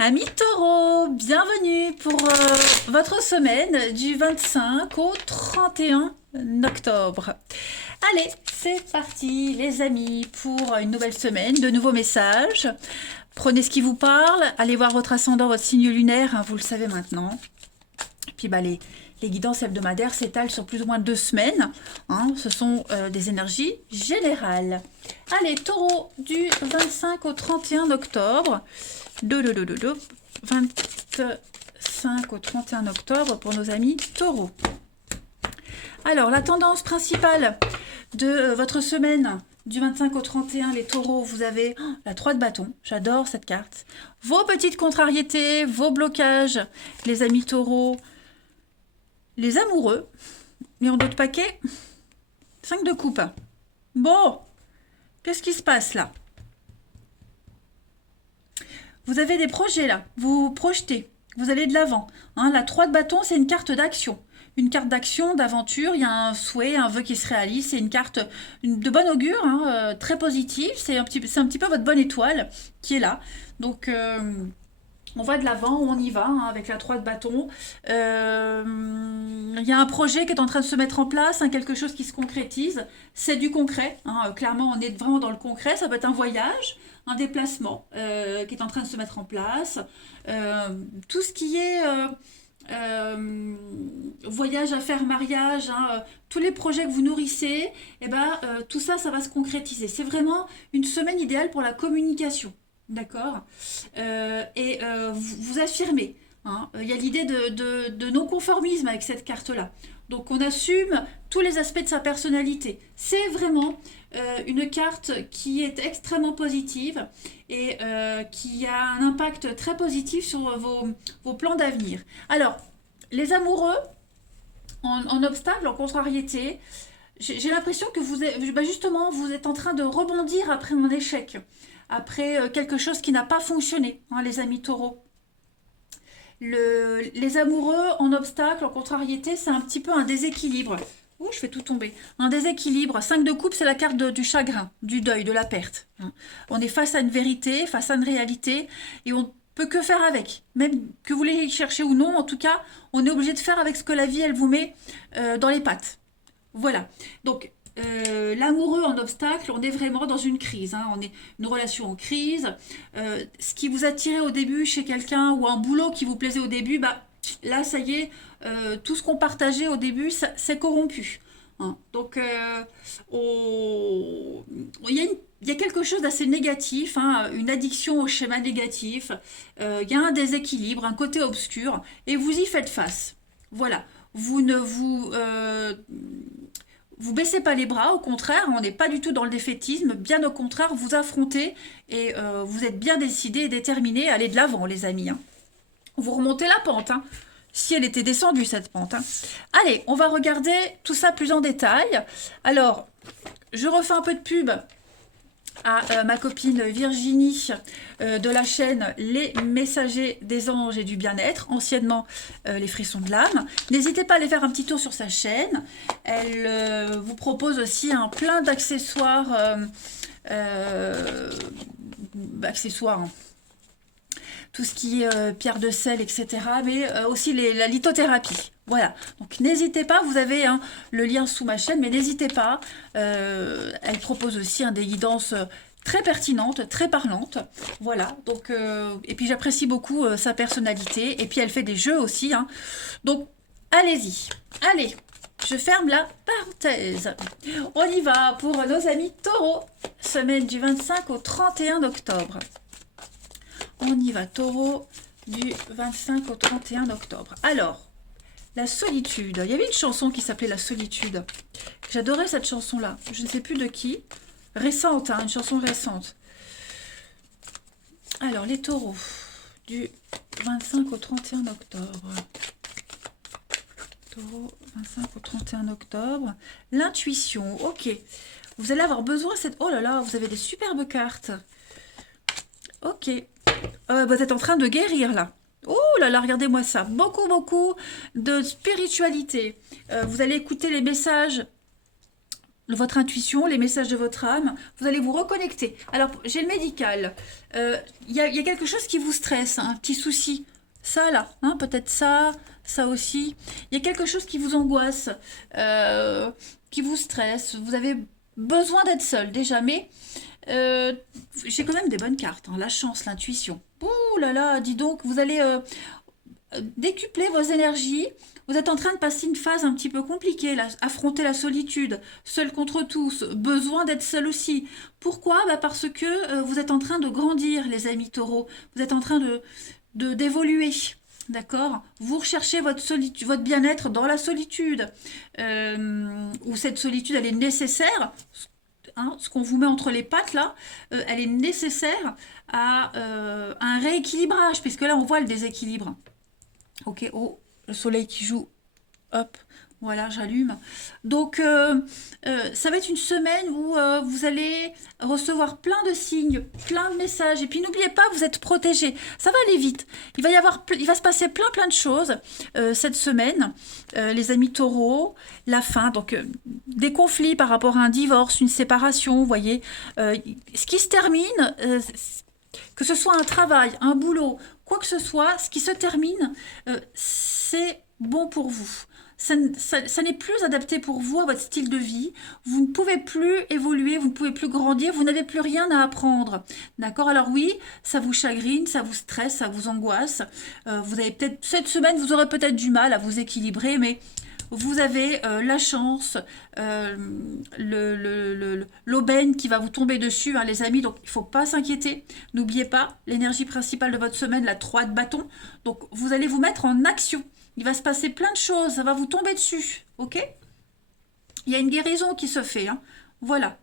Amis taureaux, bienvenue pour votre semaine du 25 au 31 octobre. Allez, c'est parti les amis pour une nouvelle semaine, de nouveaux messages. Prenez ce qui vous parle, allez voir votre ascendant, votre signe lunaire, hein, vous le savez maintenant. Puis les guidances hebdomadaires s'étalent sur plus ou moins 2 semaines. Hein, ce sont des énergies générales. Allez, taureau, du 25 au 31 octobre. 25 au 31 octobre pour nos amis taureaux. Alors, la tendance principale de votre semaine du 25 au 31, les taureaux, vous avez la 3 de bâton. J'adore cette carte. Vos petites contrariétés, vos blocages, les amis taureaux, les amoureux. Et en d'autres paquets, 5 de coupe. Bon, qu'est-ce qui se passe là? Vous avez des projets là, vous vous projetez, vous allez de l'avant. Hein, la 3 de bâton, c'est une carte d'action. Une carte d'action, d'aventure, il y a un souhait, un vœu qui se réalise. C'est une carte de bon augure, hein, très positive. C'est un petit peu votre bonne étoile qui est là. Donc, on va de l'avant, on y va hein, avec la 3 de bâton. Il y a un projet qui est en train de se mettre en place, hein, quelque chose qui se concrétise. C'est du concret. Hein, clairement, on est vraiment dans le concret. Ça peut être un voyage, un déplacement qui est en train de se mettre en place. Tout ce qui est voyage, affaires, mariage, hein, tous les projets que vous nourrissez, eh ben, tout ça, ça va se concrétiser. C'est vraiment une semaine idéale pour la communication. D'accord. Vous affirmez. Hein. Il y a l'idée de non-conformisme avec cette carte-là. Donc on assume tous les aspects de sa personnalité. C'est vraiment une carte qui est extrêmement positive et qui a un impact très positif sur vos plans d'avenir. Alors, les amoureux, en obstacle, en contrariété, j'ai l'impression que justement, vous êtes en train de rebondir après un échec, après quelque chose qui n'a pas fonctionné, hein, les amis taureaux. Les amoureux en obstacle, en contrariété, c'est un petit peu un déséquilibre. Ouh, je fais tout tomber. Un déséquilibre. 5 de coupe, c'est la carte du chagrin, du deuil, de la perte. Hein. On est face à une vérité, face à une réalité, et on peut que faire avec. Même que vous l'ayez cherché ou non, en tout cas, on est obligé de faire avec ce que la vie, elle vous met dans les pattes. Voilà. Donc, l'amoureux en obstacle, on est vraiment dans une crise. Hein. On est une relation en crise. Ce qui vous attirait au début chez quelqu'un ou un boulot qui vous plaisait au début, bah, là, ça y est, tout ce qu'on partageait au début, c'est corrompu. Hein. Donc, il y a quelque chose d'assez négatif, hein, une addiction au schéma négatif. Il y a un déséquilibre, un côté obscur, et vous y faites face. Voilà. Vous ne vous baissez pas les bras, au contraire, on n'est pas du tout dans le défaitisme, bien au contraire, vous affrontez et vous êtes bien décidé et déterminé à aller de l'avant, les amis. Hein. Vous remontez la pente, hein, si elle était descendue, cette pente. Hein. Allez, on va regarder tout ça plus en détail. Alors, je refais un peu de pub à ma copine Virginie de la chaîne Les Messagers des Anges et du Bien-être, anciennement Les Frissons de l'âme. N'hésitez pas à aller faire un petit tour sur sa chaîne. Elle vous propose aussi un plein d'accessoires, accessoires, hein. Tout ce qui est pierre de sel, etc. Mais aussi la lithothérapie. Voilà, donc n'hésitez pas, vous avez hein, le lien sous ma chaîne, mais n'hésitez pas. Elle propose aussi des guidances très pertinentes, très parlantes. Voilà, donc, et puis j'apprécie beaucoup sa personnalité, et puis elle fait des jeux aussi. Hein. Donc, allez-y, allez, je ferme la parenthèse. On y va pour nos amis taureaux, semaine du 25 au 31 octobre. On y va, taureau, du 25 au 31 octobre. Alors, la solitude. Il y avait une chanson qui s'appelait La solitude. J'adorais cette chanson-là. Je ne sais plus de qui. Récente, hein, une chanson récente. Alors, les taureaux, du 25 au 31 octobre. Taureau, 25 au 31 octobre. L'intuition, ok. Vous allez avoir besoin de cette... Oh là là, vous avez des superbes cartes. Ok. Vous êtes en train de guérir, là. Oh là là, regardez-moi ça. Beaucoup, beaucoup de spiritualité. Vous allez écouter les messages votre intuition, les messages de votre âme, vous allez vous reconnecter. Alors, j'ai le médical. Il y a quelque chose qui vous stresse, hein, un petit souci. Ça, là, hein, peut-être ça, ça aussi. Il y a quelque chose qui vous angoisse, qui vous stresse. Vous avez besoin d'être seul, déjà, mais j'ai quand même des bonnes cartes, hein, la chance, l'intuition. Ouh là là, dis donc, vous allez décupler vos énergies. Vous êtes en train de passer une phase un petit peu compliquée, là, affronter la solitude, seul contre tous, besoin d'être seul aussi. Pourquoi? Bah parce que vous êtes en train de grandir, les amis taureaux. Vous êtes en train d'évoluer. D'accord? Vous recherchez votre solitude, votre bien-être dans la solitude. Ou cette solitude, elle est nécessaire. Hein, ce qu'on vous met entre les pattes, là, elle est nécessaire à un rééquilibrage, puisque là, on voit le déséquilibre. Ok, oh, le soleil qui joue, hop, voilà, j'allume. Donc, ça va être une semaine où vous allez recevoir plein de signes, plein de messages. Et puis, n'oubliez pas, vous êtes protégés. Ça va aller vite. Il va se passer plein de choses cette semaine. Les amis taureaux, la fin, donc des conflits par rapport à un divorce, une séparation, vous voyez. Ce qui se termine, que ce soit un travail, un boulot, quoi que ce soit, ce qui se termine, c'est bon pour vous. Ça n'est plus adapté pour vous, à votre style de vie. Vous ne pouvez plus évoluer, vous ne pouvez plus grandir, vous n'avez plus rien à apprendre. D'accord? Alors oui, ça vous chagrine, ça vous stresse, ça vous angoisse. Vous avez peut-être, cette semaine, vous aurez peut-être du mal à vous équilibrer, mais vous avez la chance, l'aubaine qui va vous tomber dessus, hein, les amis. Donc, il ne faut pas s'inquiéter. N'oubliez pas, l'énergie principale de votre semaine, la 3 de bâton. Donc, vous allez vous mettre en action. Il va se passer plein de choses. Ça va vous tomber dessus. OK? Il y a une guérison qui se fait. Hein. Voilà.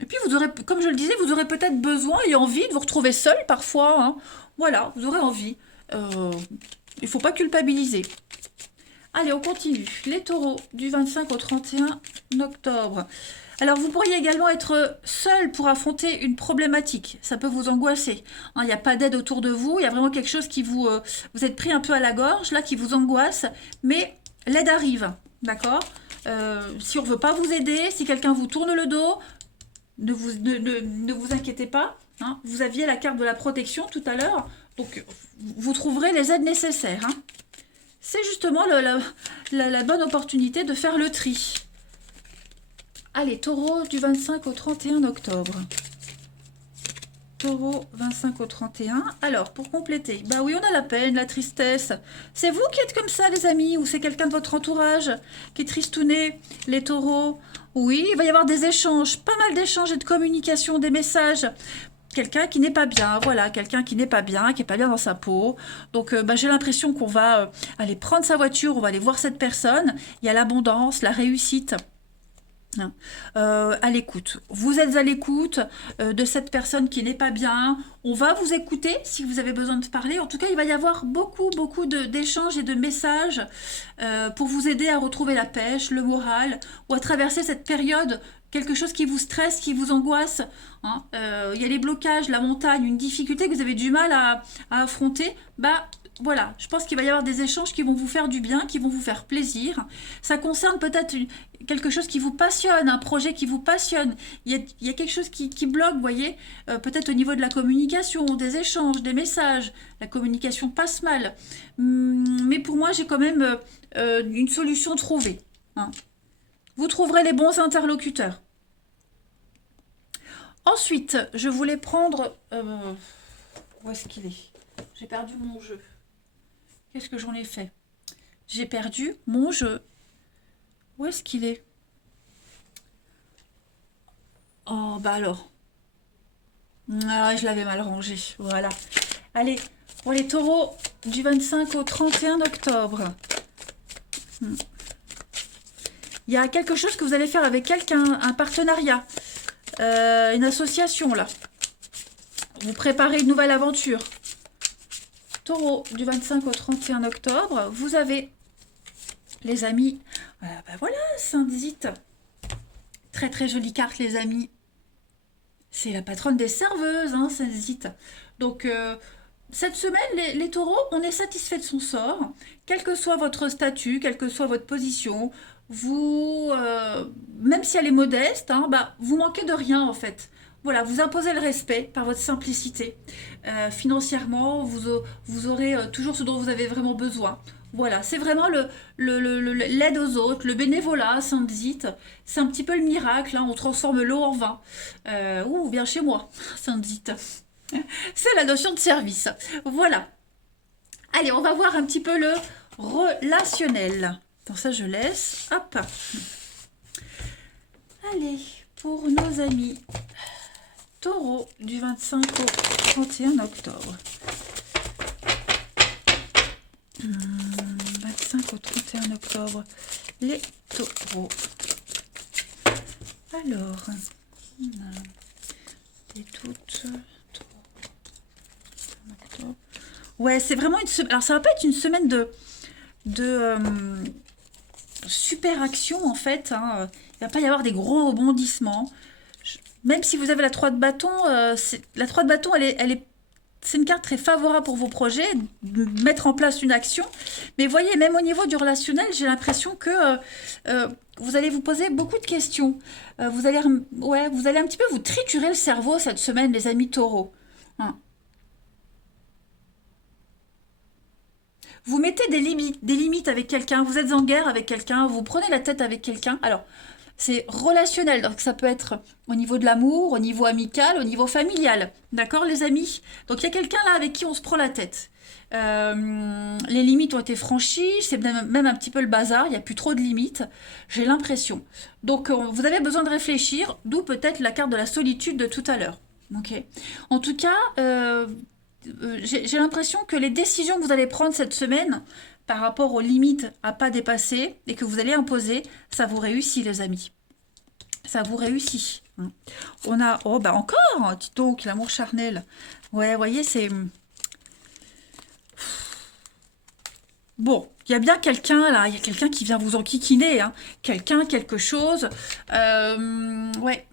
Et puis, vous aurez, comme je le disais, vous aurez peut-être besoin et envie de vous retrouver seul parfois. Hein. Voilà, vous aurez envie. Il ne faut pas culpabiliser. Allez, on continue. Les taureaux, du 25 au 31 octobre. Alors, vous pourriez également être seul pour affronter une problématique. Ça peut vous angoisser. Hein, il n'y a pas d'aide autour de vous. Il y a vraiment quelque chose qui vous... vous êtes pris un peu à la gorge, là, qui vous angoisse. Mais l'aide arrive. D'accord? Si on ne veut pas vous aider, si quelqu'un vous tourne le dos, ne vous inquiétez pas. Hein, vous aviez la carte de la protection tout à l'heure. Donc, vous trouverez les aides nécessaires. Hein. C'est justement la bonne opportunité de faire le tri. Allez, taureau du 25 au 31 octobre. Taureau, 25 au 31. Alors, pour compléter, bah oui, on a la peine, la tristesse. C'est vous qui êtes comme ça, les amis, ou c'est quelqu'un de votre entourage qui est tristouné, les taureaux? Oui, il va y avoir des échanges, pas mal d'échanges et de communication, des messages. Quelqu'un qui n'est pas bien, voilà, quelqu'un qui n'est pas bien, qui n'est pas bien dans sa peau. Donc, j'ai l'impression qu'on va aller prendre sa voiture, on va aller voir cette personne. Il y a l'abondance, la réussite. Hein. À l'écoute. Vous êtes à l'écoute de cette personne qui n'est pas bien. On va vous écouter si vous avez besoin de parler. En tout cas, il va y avoir beaucoup d'échanges et de messages pour vous aider à retrouver la pêche, le moral, ou à traverser cette période, quelque chose qui vous stresse, qui vous angoisse. Hein. Il y a les blocages, la montagne, une difficulté que vous avez du mal à affronter. Bah, voilà, je pense qu'il va y avoir des échanges qui vont vous faire du bien, qui vont vous faire plaisir. Ça concerne peut-être quelque chose qui vous passionne, un projet qui vous passionne. Il y a quelque chose qui bloque, vous voyez, peut-être au niveau de la communication, des échanges, des messages. La communication passe mal. Mais pour moi, j'ai quand même une solution trouvée. Hein. Vous trouverez les bons interlocuteurs. Ensuite, je voulais prendre... où est-ce qu'il est? J'ai perdu mon jeu. Qu'est-ce que j'en ai fait? J'ai perdu mon jeu. Où est-ce qu'il est? Oh, bah alors. Ah, je l'avais mal rangé. Voilà. Allez, pour les taureaux du 25 au 31 octobre. Il y a quelque chose que vous allez faire avec quelqu'un, un partenariat, une association, là. Vous préparez une nouvelle aventure. Taureau, du 25 au 31 octobre, vous avez, les amis, ben voilà, Sainte-Zite. Très jolie carte, les amis. C'est la patronne des serveuses, hein, Sainte-Zite. Donc, cette semaine, les taureaux, on est satisfait de son sort, quel que soit votre statut, quelle que soit votre position. même si elle est modeste, hein, bah, vous manquez de rien en fait. Voilà, vous imposez le respect par votre simplicité. Financièrement, vous aurez toujours ce dont vous avez vraiment besoin. Voilà, c'est vraiment l'aide aux autres, le bénévolat, Sainte-Zite. C'est un petit peu le miracle, hein, on transforme l'eau en vin. Ouh, bien chez moi, Sainte-Zite. C'est la notion de service. Voilà. Allez, on va voir un petit peu le relationnel. Dans ça, je laisse. Hop. Allez, pour nos amis taureaux du 25 au 31 octobre. 25 au 31 octobre, les taureaux. Alors, et toutes... Ouais, c'est vraiment une semaine. Alors, ça va pas être une semaine de super action en fait, hein. Il va pas y avoir des gros rebondissements. Même si vous avez la 3 de bâton, la 3 de bâton, c'est une carte très favorable pour vos projets, de mettre en place une action. Mais voyez, même au niveau du relationnel, j'ai l'impression que vous allez vous poser beaucoup de questions. Vous allez un petit peu vous triturer le cerveau cette semaine, les amis taureaux. Hein. Vous mettez des limites avec quelqu'un, vous êtes en guerre avec quelqu'un, vous prenez la tête avec quelqu'un. Alors, c'est relationnel, donc ça peut être au niveau de l'amour, au niveau amical, au niveau familial. D'accord, les amis? Donc, il y a quelqu'un là avec qui on se prend la tête. Les limites ont été franchies, c'est même un petit peu le bazar, il n'y a plus trop de limites, j'ai l'impression. Donc, vous avez besoin de réfléchir, d'où peut-être la carte de la solitude de tout à l'heure. Ok. En tout cas, j'ai l'impression que les décisions que vous allez prendre cette semaine par rapport aux limites à pas dépasser et que vous allez imposer, ça vous réussit les amis. Ça vous réussit. On a... Oh bah encore, dis donc, l'amour charnel. Ouais, vous voyez, c'est... Bon, il y a bien quelqu'un là, il y a quelqu'un qui vient vous enquiquiner, hein. Quelqu'un, quelque chose. Ouais.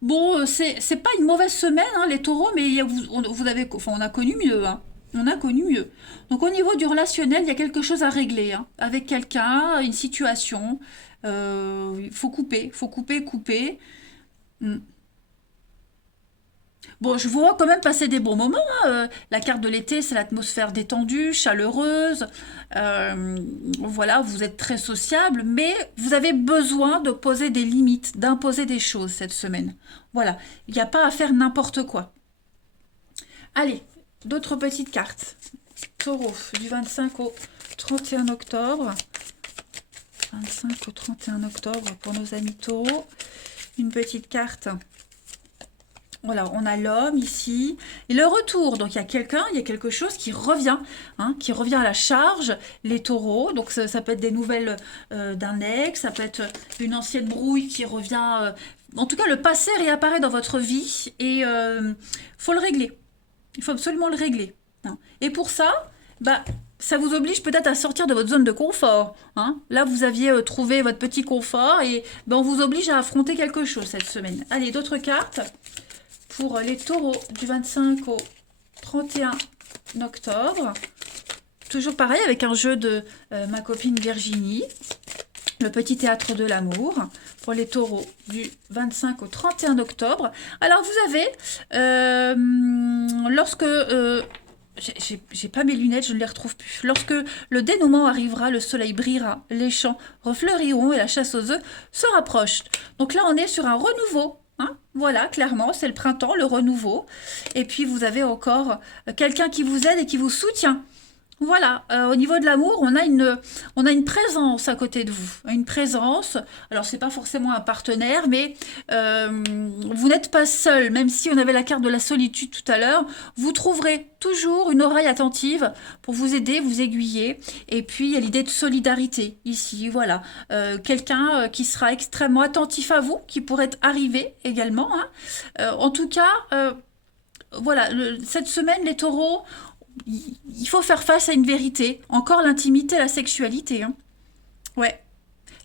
Bon, c'est pas une mauvaise semaine, hein, les taureaux, mais on a connu mieux, hein. On a connu mieux. Donc au niveau du relationnel, il y a quelque chose à régler, hein, avec quelqu'un, une situation. Il faut couper. Hmm. Bon, je vous vois quand même passer des bons moments, hein. La carte de l'été, c'est l'atmosphère détendue, chaleureuse. Voilà, vous êtes très sociable, mais vous avez besoin de poser des limites, d'imposer des choses cette semaine. Voilà, il n'y a pas à faire n'importe quoi. Allez, d'autres petites cartes. Taureau, du 25 au 31 octobre. 25 au 31 octobre pour nos amis taureaux. Une petite carte. Voilà, on a l'homme ici. Et le retour, donc il y a quelqu'un, il y a quelque chose qui revient à la charge, les taureaux. Donc ça peut être des nouvelles d'un ex, ça peut être une ancienne brouille qui revient. En tout cas, le passé réapparaît dans votre vie et faut le régler. Il faut absolument le régler, hein. Et pour ça, bah, ça vous oblige peut-être à sortir de votre zone de confort, hein. Là, vous aviez trouvé votre petit confort et ben, on vous oblige à affronter quelque chose cette semaine. Allez, d'autres cartes pour les taureaux du 25 au 31 octobre. Toujours pareil avec un jeu de ma copine Virginie. Le petit théâtre de l'amour pour les taureaux du 25 au 31 octobre. Alors vous avez, lorsque... j'ai pas mes lunettes, je ne les retrouve plus. Lorsque le dénouement arrivera, le soleil brillera, les champs refleuriront et la chasse aux œufs se rapproche. Donc là, on est sur un renouveau. Hein, voilà, clairement, c'est le printemps, le renouveau. Et puis, vous avez encore quelqu'un qui vous aide et qui vous soutient. Voilà, au niveau de l'amour, on a une présence à côté de vous. Une présence, alors c'est pas forcément un partenaire, mais vous n'êtes pas seul. Même si on avait la carte de la solitude tout à l'heure, vous trouverez toujours une oreille attentive pour vous aider, vous aiguiller. Et puis, il y a l'idée de solidarité ici, voilà. Quelqu'un qui sera extrêmement attentif à vous, qui pourrait arriver également, hein. En tout cas, voilà, cette semaine, les taureaux, il faut faire face à une vérité. Encore l'intimité, la sexualité, hein. Ouais.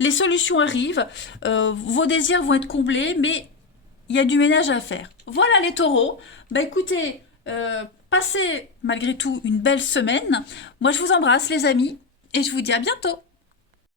Les solutions arrivent, vos désirs vont être comblés, mais il y a du ménage à faire. Voilà les taureaux. Bah écoutez, passez malgré tout une belle semaine. Moi je vous embrasse les amis et je vous dis à bientôt.